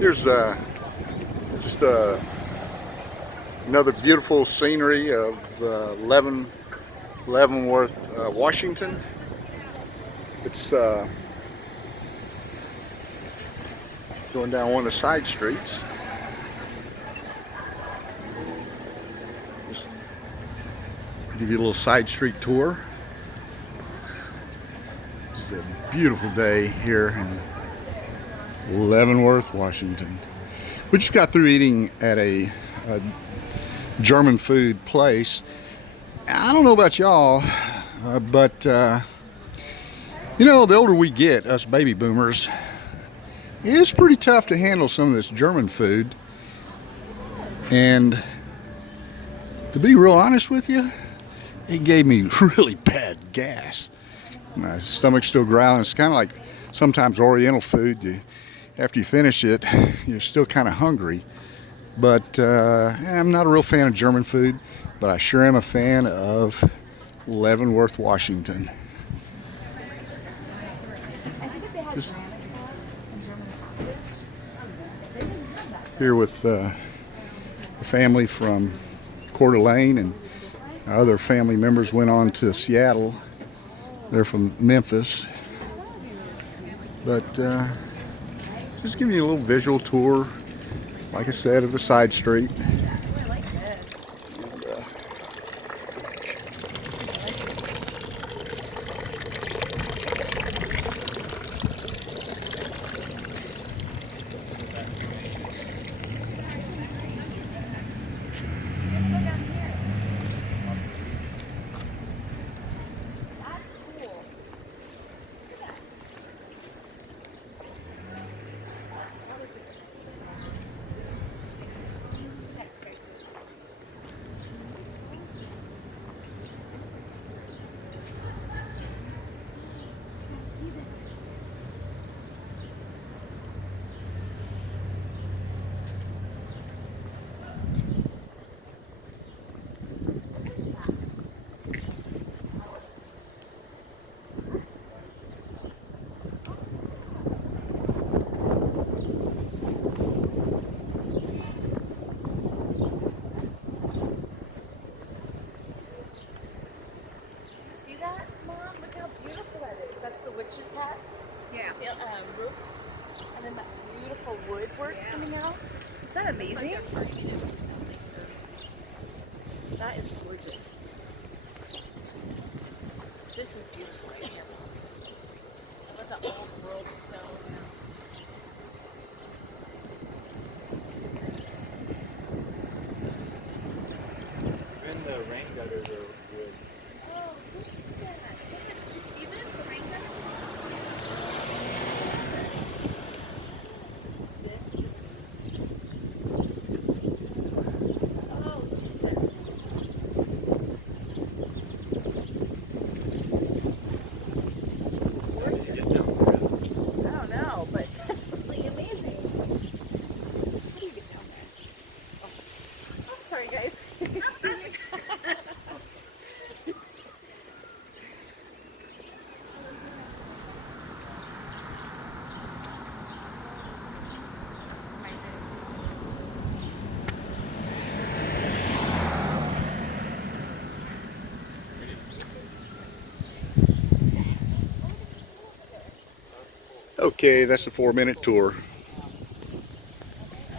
Here's just another beautiful scenery of Leavenworth, Washington. It's going down one of the side streets. Just give you a little side street tour. It's a beautiful day here in Leavenworth, Washington. We just got through eating at a German food place. I don't know about y'all, but you know, the older we get, us baby boomers, it's pretty tough to handle some of this German food. And to be real honest with you, it gave me really bad gas. My stomach's still growling. It's kind of like sometimes Oriental food. After you finish it, you're still kind of hungry. But I'm not a real fan of German food, but I sure am a fan of Leavenworth, Washington. Just here with a family from Coeur d'Alene, and our other family members went on to Seattle. They're from Memphis. But just giving you a little visual tour, like I said, of the side street. Witch's hat, yeah. Roof, and then that beautiful woodwork coming out. Is that amazing? That is gorgeous. This is beautiful right here. I love the old world stone. Even the rain gutters are wood. Oh, look at that. Did you see this? The rain gutter? Okay, that's a 4-minute tour.